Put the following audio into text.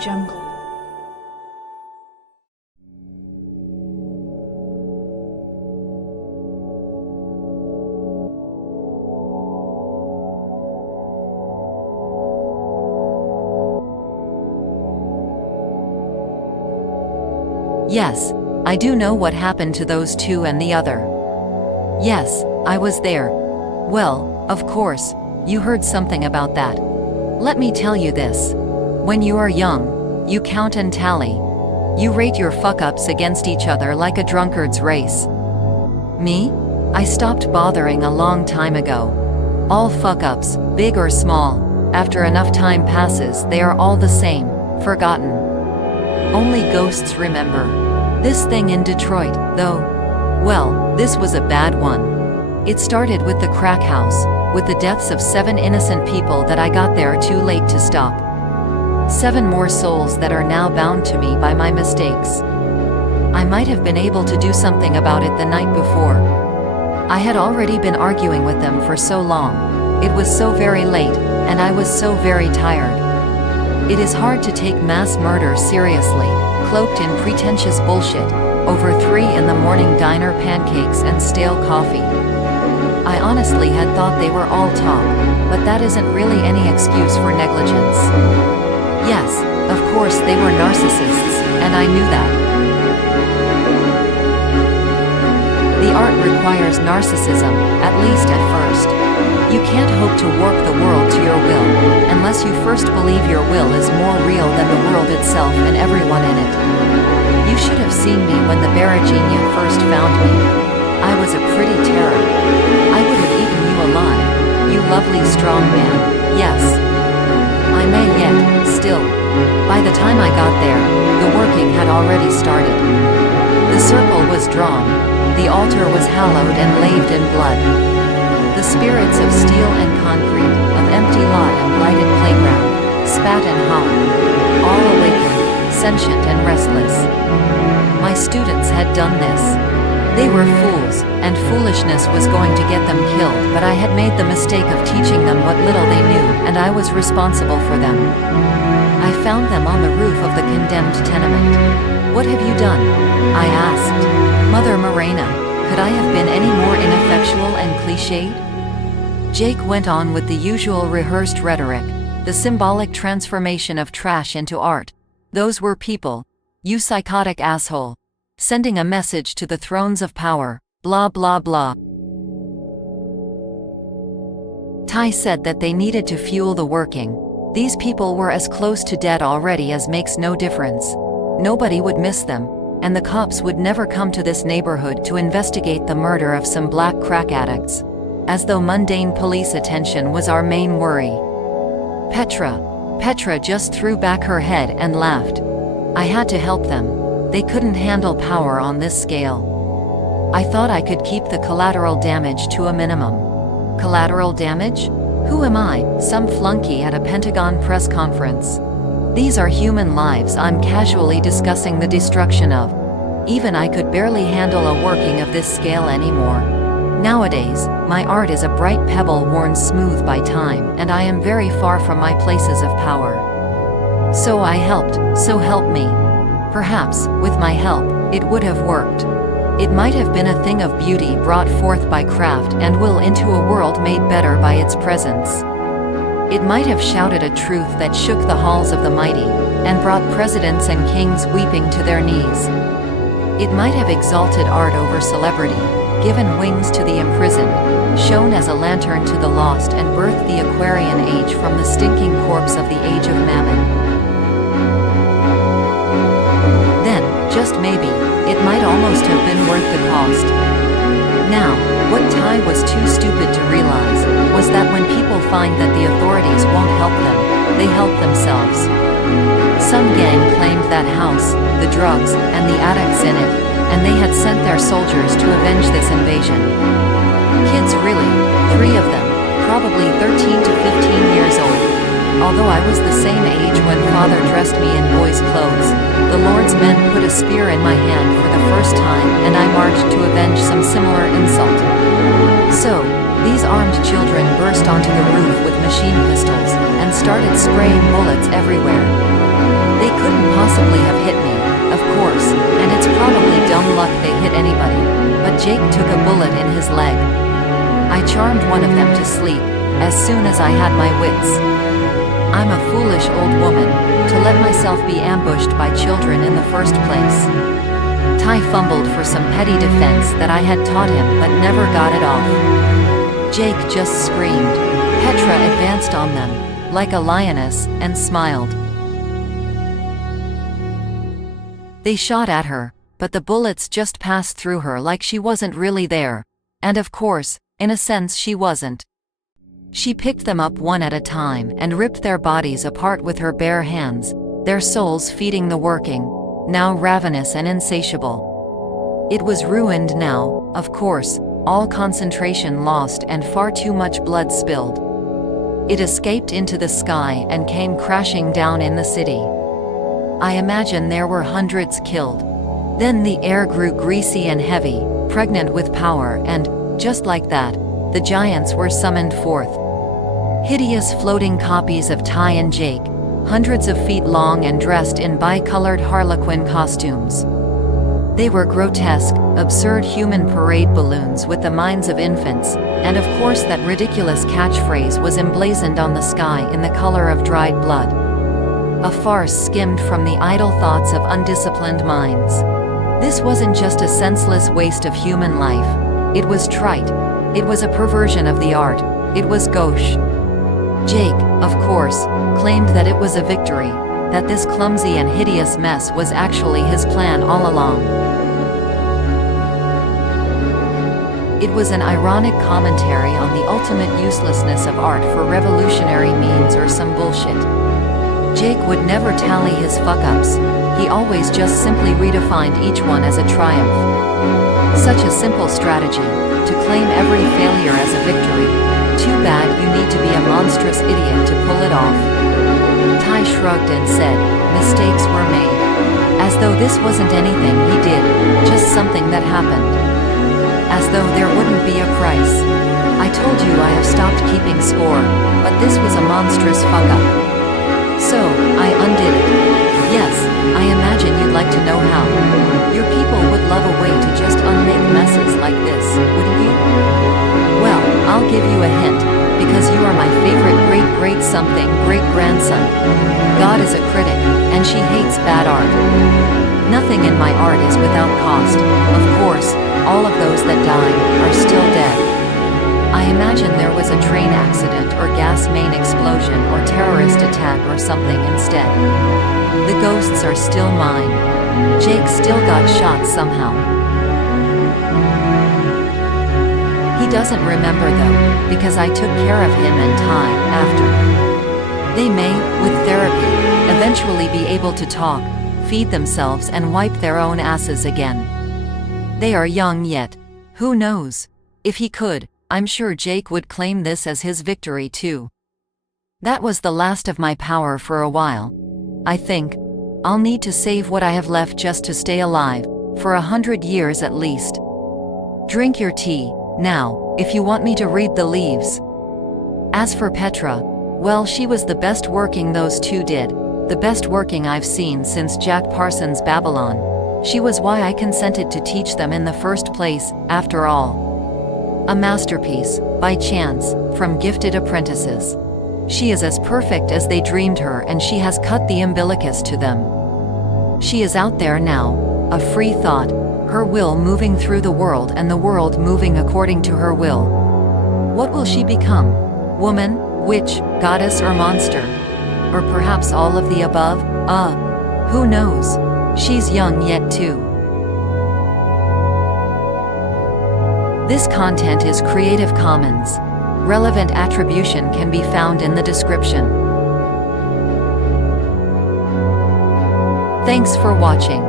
Jungle. Yes, I do know what happened to those two and the other. Yes, I was there. Well, of course, you heard something about that. Let me tell you this. When you are young, you count and tally. You rate your fuck-ups against each other like a drunkard's race. Me? I stopped bothering a long time ago. All fuck-ups, big or small, after enough time passes they are all the same, forgotten. Only ghosts remember. This thing in Detroit, though, well, this was a bad one. It started with the crack house, with the deaths of 7 innocent people that I got there too late to stop. 7 more souls that are now bound to me by my mistakes. I might have been able to do something about it the night before. I had already been arguing with them for so long. It was so very late, and I was so very tired. It is hard to take mass murder seriously, cloaked in pretentious bullshit, over 3 in the morning diner pancakes and stale coffee. I honestly had thought they were all talk, but that isn't really any excuse for negligence. Yes, of course they were narcissists, and I knew that. The art requires narcissism, at least at first. You can't hope to warp the world to your will, unless you first believe your will is more real than the world itself and everyone in it. You should have seen me when the Baragenia first found me. I was a pretty terror. I would have eaten you alive, you lovely strong man, yes. I may yet, still. By the time I got there, the working had already started. The circle was drawn, the altar was hallowed and laved in blood. The spirits of steel and concrete, of empty lot and lighted playground, spat and howled, all awakened, sentient and restless. My students had done this. They were fools, and foolishness was going to get them killed, but I had made the mistake of teaching them what little they knew, and I was responsible for them. I found them on the roof of the condemned tenement. What have you done? I asked. Mother Morena, could I have been any more ineffectual and cliched? Jake went on with the usual rehearsed rhetoric, the symbolic transformation of trash into art. Those were people. You psychotic asshole. Sending a message to the thrones of power, blah blah blah. Ty said that they needed to fuel the working. These people were as close to dead already as makes no difference. Nobody would miss them, and the cops would never come to this neighborhood to investigate the murder of some black crack addicts. As though mundane police attention was our main worry. Petra just threw back her head and laughed. I had to help them. They couldn't handle power on this scale. I thought I could keep the collateral damage to a minimum. Collateral damage? Who am I, some flunky at a Pentagon press conference? These are human lives I'm casually discussing the destruction of. Even I could barely handle a working of this scale anymore. Nowadays, my art is a bright pebble worn smooth by time, and I am very far from my places of power. So I helped, so help me. Perhaps, with my help, it would have worked. It might have been a thing of beauty brought forth by craft and will into a world made better by its presence. It might have shouted a truth that shook the halls of the mighty, and brought presidents and kings weeping to their knees. It might have exalted art over celebrity, given wings to the imprisoned, shone as a lantern to the lost, and birthed the Aquarian age from the stinking corpse of the age of Mammon. Then, just maybe, it might almost have been worth the cost. Now, what Ty was too stupid to realize, was that when people find that the authorities won't help them, they help themselves. Some gang claimed that house, the drugs, and the addicts in it, and they had sent their soldiers to avenge this invasion. Kids really, 3 of them, probably 13 to 15 years old. Although I was the same age when father dressed me in boys' clothes, the Lord's men put a spear in my hand for the first time, and I marched to avenge some similar insult. So, these armed children burst onto the roof with machine pistols, and started spraying bullets everywhere. They couldn't possibly have hit me, of course, and it's probably dumb luck they hit anybody, but Jake took a bullet in his leg. I charmed one of them to sleep, as soon as I had my wits. I'm a foolish old woman, to let myself be ambushed by children in the first place. Ty fumbled for some petty defense that I had taught him but never got it off. Jake just screamed. Petra advanced on them, like a lioness, and smiled. They shot at her, but the bullets just passed through her like she wasn't really there, and of course, in a sense she wasn't. She picked them up one at a time and ripped their bodies apart with her bare hands, their souls feeding the working, now ravenous and insatiable. It was ruined now, of course, all concentration lost and far too much blood spilled. It escaped into the sky and came crashing down in the city. I imagine there were hundreds killed. Then the air grew greasy and heavy, pregnant with power, and, just like that, the giants were summoned forth. Hideous floating copies of Ty and Jake, hundreds of feet long and dressed in bi-colored harlequin costumes. They were grotesque, absurd human parade balloons with the minds of infants, and of course that ridiculous catchphrase was emblazoned on the sky in the color of dried blood. A farce skimmed from the idle thoughts of undisciplined minds. This wasn't just a senseless waste of human life. It was trite. It was a perversion of the art. It was gauche. Jake, of course, claimed that it was a victory, that this clumsy and hideous mess was actually his plan all along. It was an ironic commentary on the ultimate uselessness of art for revolutionary means or some bullshit. Jake would never tally his fuck-ups. He always just simply redefined each one as a triumph. Such a simple strategy, to claim every failure as a victory. Too bad you need to be a monstrous idiot to pull it off. Ty shrugged and said, mistakes were made. As though this wasn't anything he did, just something that happened. As though there wouldn't be a price. I told you I have stopped keeping score, but this was a monstrous fuck-up. So, I undid it. Yes, I imagine you'd like to know how. Your people would love a way to just unmake messes like this, wouldn't you? Well, I'll give you a hint, because you are my favorite great-great-something great-grandson. God is a critic, and she hates bad art. Nothing in my art is without cost. Of course, all of those that died are still dead. I imagine there was a train accident or gas main explosion or terrorist attack or something instead. The ghosts are still mine. Jake still got shot somehow. He doesn't remember though, because I took care of him and Ty after. They may, with therapy, eventually be able to talk, feed themselves and wipe their own asses again. They are young yet. Who knows? If he could, I'm sure Jake would claim this as his victory too. That was the last of my power for a while. I think. I'll need to save what I have left just to stay alive, for 100 years at least. Drink your tea, now, if you want me to read the leaves. As for Petra, well, she was the best working those two did, the best working I've seen since Jack Parsons' Babylon. She was why I consented to teach them in the first place, after all. A masterpiece, by chance, from gifted apprentices. She is as perfect as they dreamed her, and she has cut the umbilicus to them. She is out there now, a free thought, her will moving through the world and the world moving according to her will. What will she become? Woman, witch, goddess or monster? Or perhaps all of the above? Who knows? She's young yet too. This content is Creative Commons. Relevant attribution can be found in the description. Thanks for watching.